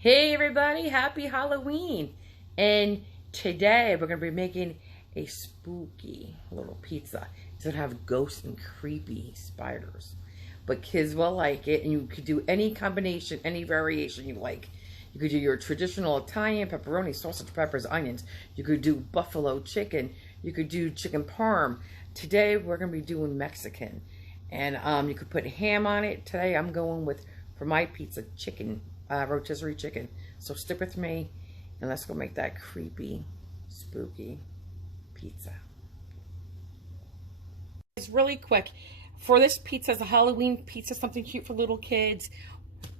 Hey everybody, happy Halloween. And today we're going to be making a spooky little pizza. It's going to have ghosts and creepy spiders. But kids will like it, and you could do any combination, any variation you like. You could do your traditional Italian pepperoni, sausage, peppers, onions. You could do buffalo chicken. You could do chicken parm. Today we're going to be doing Mexican. And you could put ham on it. Today I'm going with, for my pizza, chicken. Rotisserie chicken. So stick with me and let's go make that creepy, spooky pizza. It's really quick. For this pizza, it's a Halloween pizza, something cute for little kids.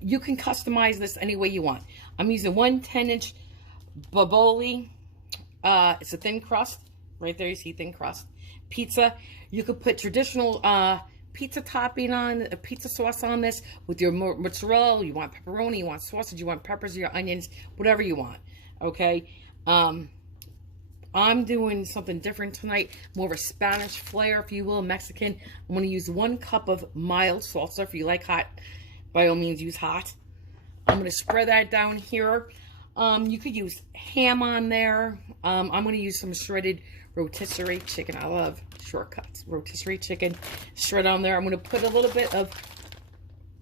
You can customize this any way you want. I'm using one 10-inch Boboli. It's a thin crust. Right there you see thin crust. Pizza. You could put traditional pizza topping on, a pizza sauce on this with your mozzarella. You want pepperoni, you want sausage, you want peppers, your onions, whatever you want. Okay. I'm doing something different tonight, more of a Spanish flair, if you will, Mexican. I'm going to use 1 cup of mild salsa. If you like hot, by all means use hot. I'm going to spread that down here. You could use ham on there. I'm going to use some shredded rotisserie chicken. I love shortcuts. Rotisserie chicken, shred on there. I'm going to put a little bit of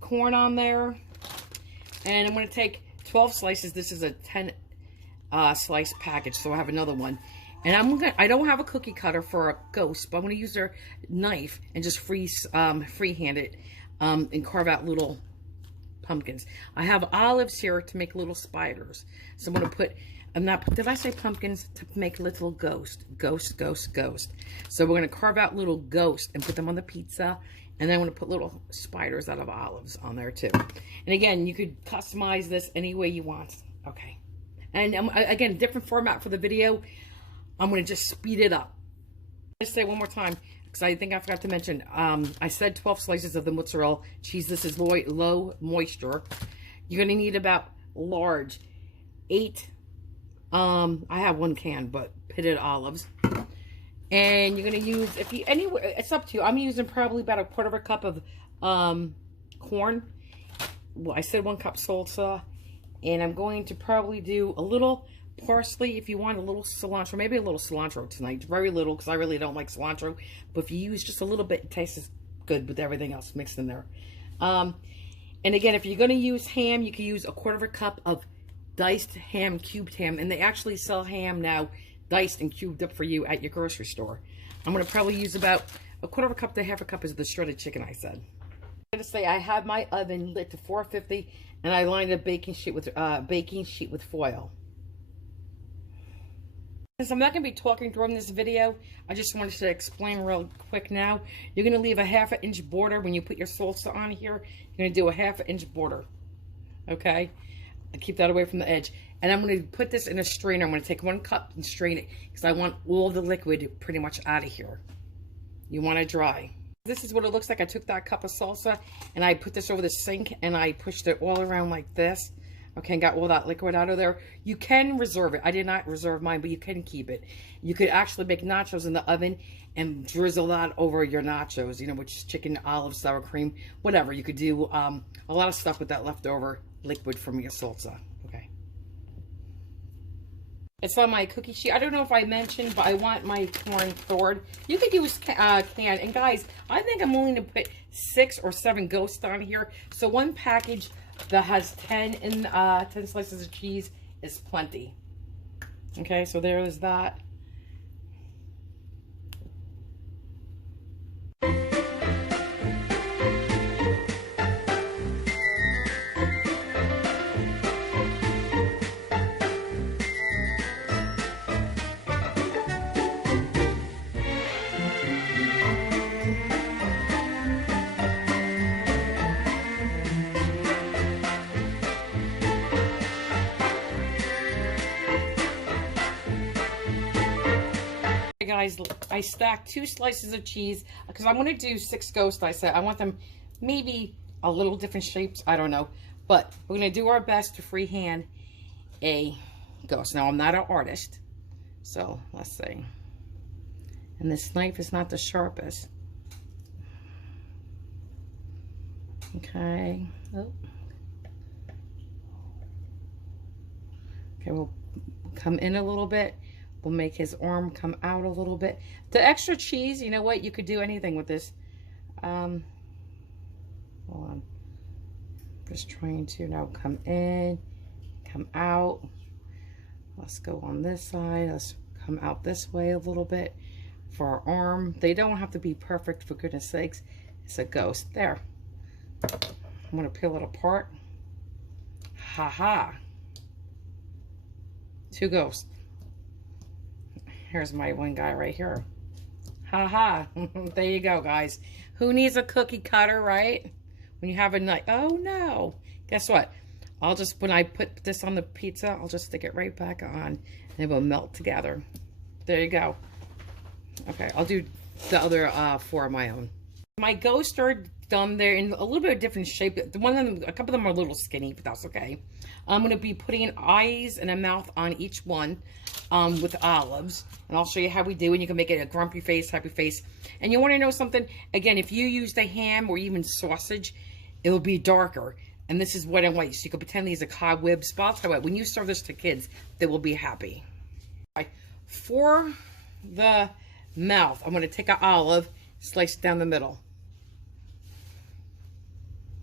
corn on there. And I'm going to take 12 slices. This is a 10 slice package, so I have another one. And I don't have a cookie cutter for a ghost, but I'm going to use their knife and just freehand it and carve out little pumpkins. I have olives here to make little spiders. So I'm going to put, did I say pumpkins? To make little ghost. So we're going to carve out little ghosts and put them on the pizza. And then I'm going to put little spiders out of olives on there too. And again, you could customize this any way you want. Okay. And again, different format for the video. I'm going to just speed it up. Just say one more time, because I think I forgot to mention, I said 12 slices of the mozzarella cheese. This is low moisture. You're going to need about large 8, I have 1 can, but pitted olives. And you're going to use, anywhere, it's up to you. I'm using probably about 1/4 cup of corn. Well, I said 1 cup salsa. And I'm going to probably do a little parsley, if you want, a little cilantro, maybe a little cilantro tonight. Very little, because I really don't like cilantro. But if you use just a little bit, it tastes good with everything else mixed in there. And again, if you're going to use ham, you can use 1/4 cup of diced ham, cubed ham. And they actually sell ham now, diced and cubed up for you at your grocery store. I'm going to probably use about 1/4 cup to 1/2 cup is the shredded chicken I said. I'm going to say I have my oven lit to 450, and I lined a baking sheet with foil. Since I'm not going to be talking during this video, I just wanted to explain real quick now. You're going to leave a 1/2 inch border when you put your salsa on here. You're going to do a 1/2 inch border. Okay? And keep that away from the edge. And I'm going to put this in a strainer. I'm going to take 1 cup and strain it, because I want all the liquid pretty much out of here. You want it dry. This is what it looks like. I took that cup of salsa and I put this over the sink and I pushed it all around like this. Okay, and got all that liquid out of there. You can reserve it. I did not reserve mine, but you can keep it. You could actually make nachos in the oven and drizzle that over your nachos, you know, which is chicken, olives, sour cream, whatever. You could do a lot of stuff with that leftover liquid from your salsa. Okay. It's on my cookie sheet. I don't know if I mentioned, but I want my corn thawed. You could use can. And guys, I think I'm willing to put 6 or 7 ghosts on here. So 1 package that has 10 slices of cheese is plenty. Okay, so there is that. Guys, I stacked 2 slices of cheese because I'm going to do 6 ghosts. I said I want them maybe a little different shapes. I don't know, but we're going to do our best to freehand a ghost. Now, I'm not an artist, so let's see. And this knife is not the sharpest. Okay. Oh. Okay, we'll come in a little bit. We'll make his arm come out a little bit. The extra cheese, you know what? You could do anything with this. Hold on. Just trying to now come in, come out. Let's go on this side. Let's come out this way a little bit for our arm. They don't have to be perfect, for goodness sakes. It's a ghost. There. I'm going to peel it apart. Ha. Two ghosts. Here's my one guy right here. Ha. There you go, guys. Who needs a cookie cutter, right? When you have a knife. Oh, no. Guess what? I'll just, when I put this on the pizza, I'll just stick it right back on. And it will melt together. There you go. Okay, I'll do the other four of my own. My ghosts are done. They're in a little bit of different shape. A couple of them are a little skinny, but that's okay. I'm going to be putting eyes and a mouth on each one with olives. And I'll show you how we do. And you can make it a grumpy face, happy face. And you want to know something? Again, if you use the ham or even sausage, it'll be darker. And this is white and white. So you can pretend these are cobwebs. But I'll tell you what, when you serve this to kids, they will be happy. For the mouth, I'm going to take an olive, slice it down the middle.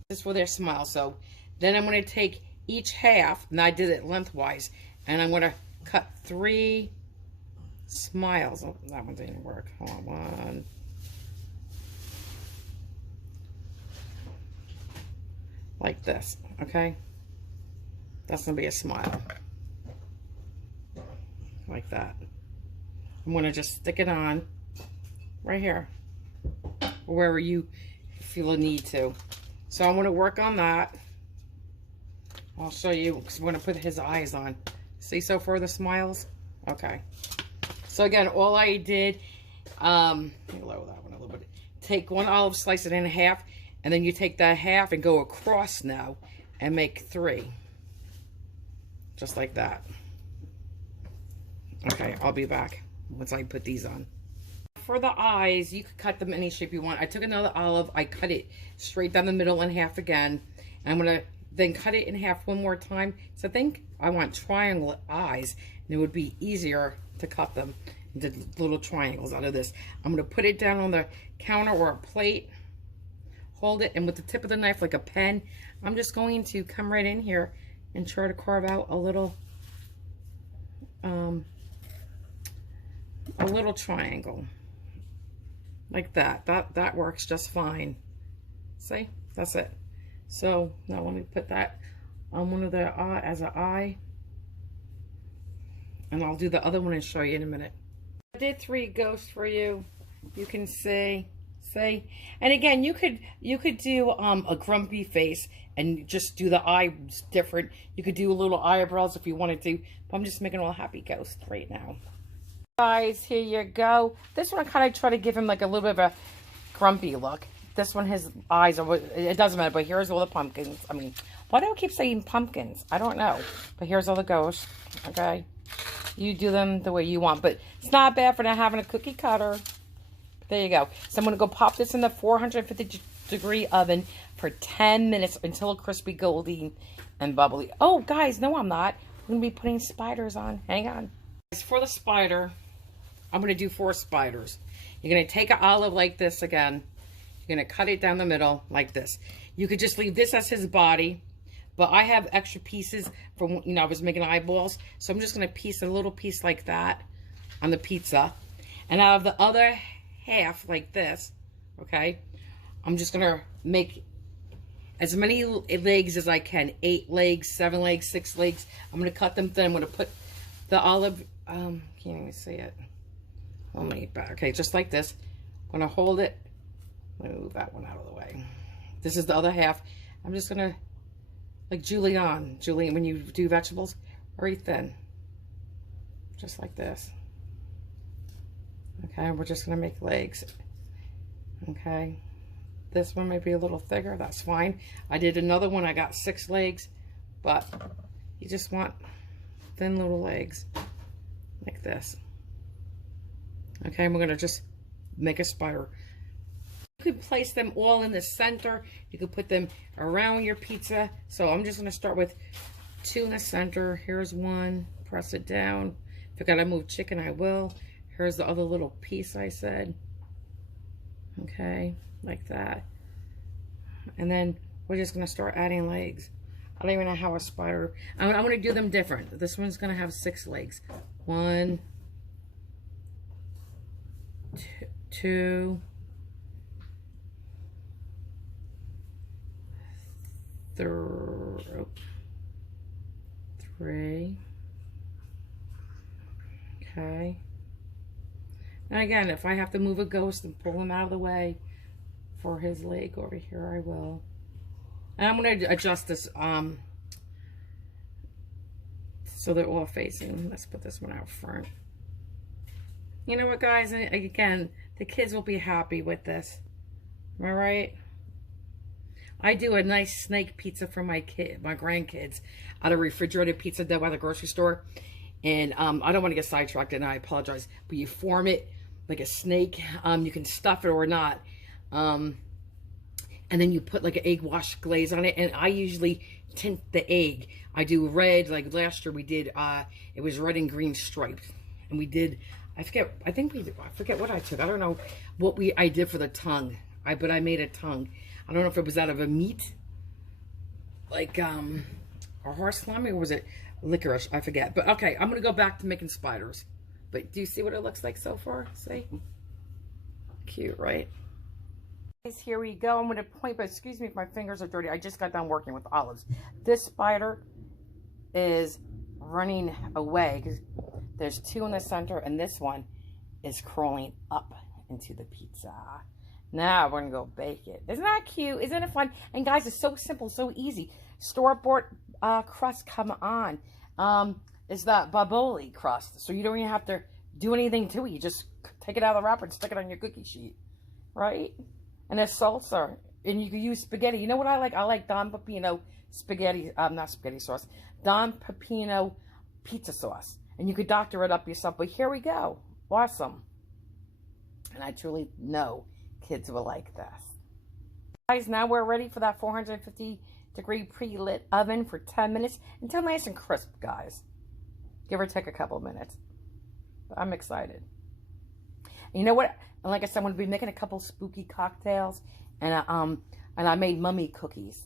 This is for their smile. So then I'm going to take each half, and I did it lengthwise, and I'm going to cut 3 smiles. Oh, that one didn't work. Hold on, 1. Like this, okay? That's going to be a smile. Like that. I'm going to just stick it on right here, wherever you feel a need to. So I'm going to work on that. I'll show you, because I'm going to put his eyes on. See so far the smiles? Okay. So again, all I did, let me lower that one a little bit. Take one olive, slice it in half, and then you take that half and go across now and make 3. Just like that. Okay, I'll be back once I put these on. For the eyes, you could cut them any shape you want. I took another olive, I cut it straight down the middle in half again. And I'm going to then cut it in half one more time. So I think I want triangle eyes, and it would be easier to cut them into little triangles out of this. I'm going to put it down on the counter or a plate, hold it, and with the tip of the knife like a pen, I'm just going to come right in here and try to carve out a little triangle like that. That works just fine. See, that's it. So now let me put that on one of the as an eye, and I'll do the other one and show you in a minute. I did 3 ghosts for you. You can see, and again, you could do a grumpy face and just do the eyes different. You could do a little eyebrows if you wanted to, but I'm just making a little happy ghost right now. Guys, here you go. This one I kind of try to give him like a little bit of a grumpy look. This one, his eyes are, it doesn't matter, but here's all the pumpkins. I mean, why do I keep saying pumpkins? I don't know. But here's all the ghosts, okay? You do them the way you want, but it's not bad for not having a cookie cutter. There you go. So I'm going to go pop this in the 450-degree oven for 10 minutes until it's crispy, golden, and bubbly. Oh, guys, no, I'm not. I'm going to be putting spiders on. Hang on. For the spider, I'm going to do 4 spiders. You're going to take an olive like this again. You're going to cut it down the middle like this. You could just leave this as his body, but I have extra pieces from, you know, I was making eyeballs. So I'm just going to piece a little piece like that on the pizza. And out of the other half like this, okay, I'm just going to make as many legs as I can. 8 legs, 7 legs, 6 legs. I'm going to cut them thin. I'm going to put the olive, can't even see it. Let me back. Okay, just like this. I'm going to hold it. Move that one out of the way. This is the other half. I'm just gonna, like julienne, when you do vegetables, very thin, just like this. Okay, we're just gonna make legs. Okay, this one might be a little thicker. That's fine. I did another one. I got 6 legs, but you just want thin little legs like this. Okay, and we're gonna just make a spider. You could place them all in the center. You could put them around your pizza. So I'm just going to start with 2 in the center. Here's one. Press it down. If I gotta move chicken, I will. Here's the other little piece I said. Okay, like that. And then we're just gonna start adding legs. I don't even know how a spider, I'm gonna do them different. This one's gonna have 6 legs. 1, 2, 3. Okay. And again, if I have to move a ghost and pull him out of the way for his leg over here, I will. And I'm going to adjust this so they're all facing. Let's put this one out front. You know what, guys? And again, the kids will be happy with this. Am I right? I do a nice snake pizza for my grandkids out of refrigerated pizza dough at the grocery store. And I don't want to get sidetracked, and I apologize. But you form it like a snake. You can stuff it or not. And then you put like an egg wash glaze on it. And I usually tint the egg. I do red. Like last year we did, it was red and green striped. And we did, I forget what I took. I don't know what I did for the tongue. But I made a tongue. I don't know if it was out of a meat, like a horse salami, or was it licorice? I forget. But okay, I'm going to go back to making spiders. But do you see what it looks like so far? See? Cute, right? Guys, here we go. I'm going to point, but excuse me if my fingers are dirty. I just got done working with olives. This spider is running away because there's 2 in the center, and this one is crawling up into the pizza. Now we're going to go bake it. Isn't that cute? Isn't it fun? And guys, it's so simple, so easy. Store-bought crust, come on. It's that Baboli crust. So you don't even have to do anything to it. You just take it out of the wrapper and stick it on your cookie sheet. Right? And there's salsa. And you can use spaghetti. You know what I like? I like Don Pepino spaghetti, not spaghetti sauce. Don Pepino pizza sauce. And you could doctor it up yourself. But here we go. Awesome. And I truly know kids will like this. Guys, now we're ready for that 450-degree pre-lit oven for 10 minutes until nice and crisp, guys. Give or take a couple of minutes. But I'm excited. And you know what? And like I said, I'm going to be making a couple spooky cocktails, and I made mummy cookies.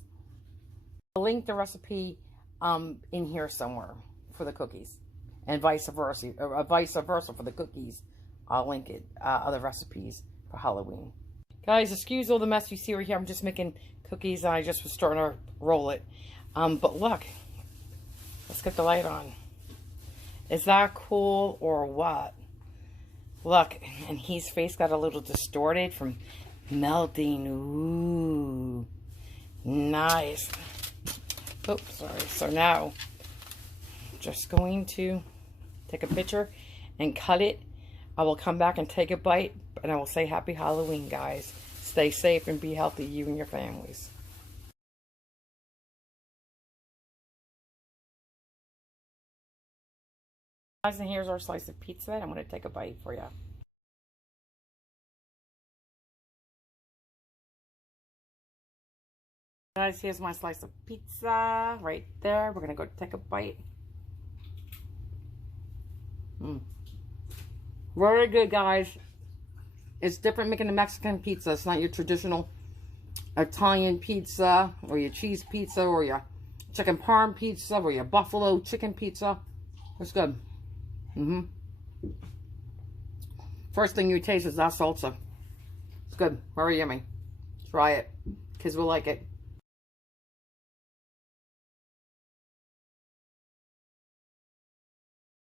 I'll link the recipe in here somewhere for the cookies, and vice versa for the cookies. I'll link it, other recipes for Halloween. Guys, excuse all the mess you see right here. I'm just making cookies, and I just was starting to roll it. But look, let's get the light on. Is that cool or what? Look, and his face got a little distorted from melting. Ooh, nice. Oops, sorry. So now, just going to take a picture and cut it. I will come back and take a bite, and I will say Happy Halloween, guys. Stay safe and be healthy, you and your families. Guys, and here's our slice of pizza. I'm going to take a bite for you. Guys, here's my slice of pizza right there. We're going to go take a bite. Very good, guys. It's different making a Mexican pizza. It's not your traditional Italian pizza or your cheese pizza or your chicken parm pizza or your buffalo chicken pizza. It's good. First thing you taste is that salsa. It's good. Very yummy. Try it. Kids will like it.